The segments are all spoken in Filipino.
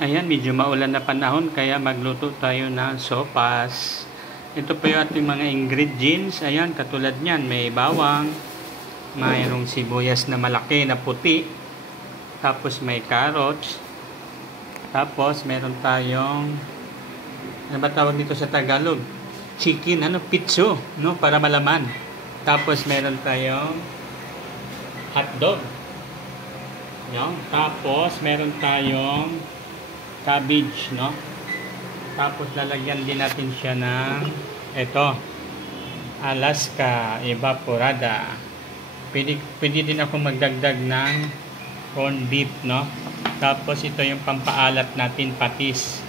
Ayan, medyo maulan na panahon kaya magluto tayo ng sopas. Ito po yung ating mga ingredients. Ayan, katulad niyan, may bawang, mayroong sibuyas na malaki na puti, tapos may carrots, tapos meron tayong, ano ba tawag dito sa Tagalog? Chicken, pitso, no? Para malaman. Tapos meron tayong hotdog. No? Tapos meron tayong cabbage, no? Tapos lalagyan din natin siya ng Alaska evaporada. Pwede din ako magdagdag ng corned beef, no? Tapos ito yung pampaalat natin, patis.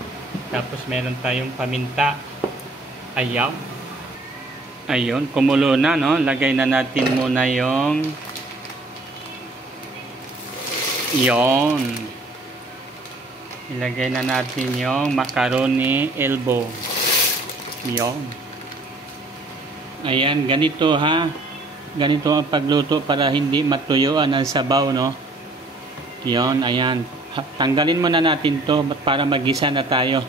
Tapos meron tayong paminta. Ayaw. Ayun, kumulo na, no? Lagay na natin muna yung ilagay na natin yung macaroni elbow. Yon. Ayan, ganito ha. Ganito ang pagluto para hindi matuyuan ang sabaw, no? Yon, ayan. Tanggalin muna natin to para magisa na tayo.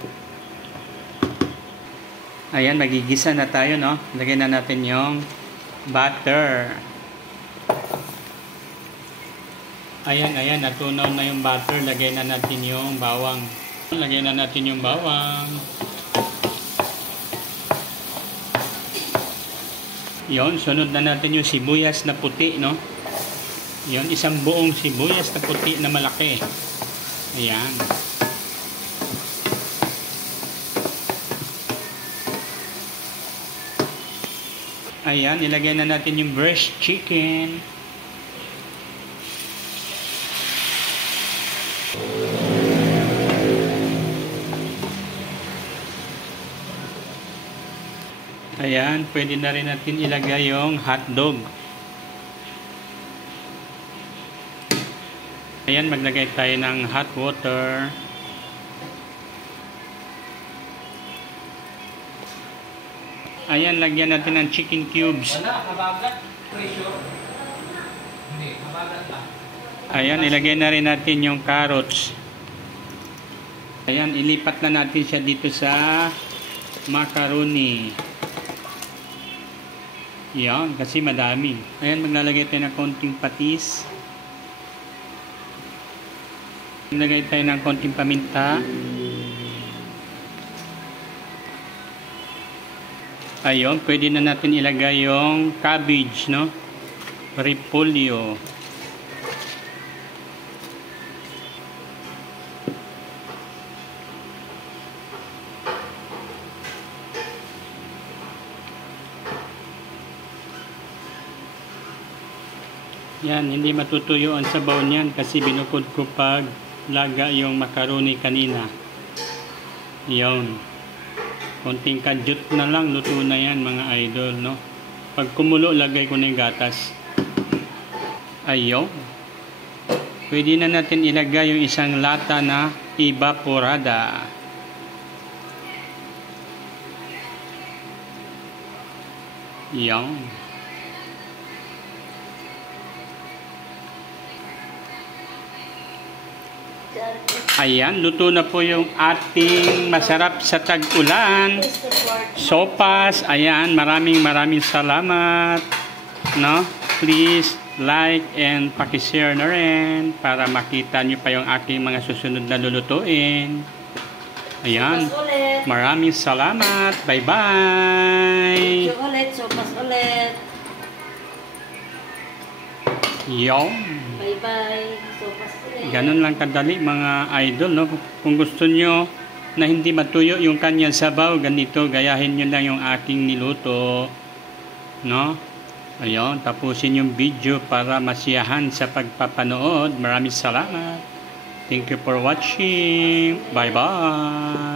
Ayan, magigisa na tayo, no? Lagay na natin yung butter. Ayan, natunaw na yung butter. Lagay na natin yung bawang. Lagay na natin yung bawang. Yon, sunod na natin yung sibuyas na puti, no? Yon, isang buong sibuyas na puti na malaki. Ayan. Ayan, ilagay na natin yung breast chicken. Ayan, pwede na rin natin ilagay yung hotdog. Ayan, maglagay tayo ng hot water. Ayan, lagyan natin ng chicken cubes. Ayan, ilagay na rin natin yung carrots. Ayan, ilipat na natin siya dito sa macaroni. Yan, kasi madami. Ayan, maglalagay tayo ng konting patis. Maglagay tayo ng konting paminta. Ayun, pwede na natin ilagay yung cabbage, no? Repolyo. Yan, hindi matutuyo ang sabaw niyan kasi binukod ko pag laga yung macaroni kanina. Yan. Konting kadyut na lang, luto na yan mga idol, no? Pag kumulo, lagay ko na yung gatas. Ayaw. Pwede na natin ilagay yung isang lata na evaporada. Yan. Ayan, luto na po yung ating masarap sa tag-ulan sopas. Ayan, maraming salamat, no? Please like and paki-share na rin para makita nyo pa yung aking mga susunod na lulutuin. Ayan, maraming salamat. Bye-bye. Sopas ulit. Yon. Bye-bye. Sopas ulit. Ganun lang kadali mga idol, no? Kung gusto nyo na hindi matuyo yung kanyang sabaw, ganito, gayahin nyo lang yung aking niluto, no? Ayun, tapusin yung video para masiyahan sa pagpapanood. Maraming salamat. Thank you for watching. Bye-bye.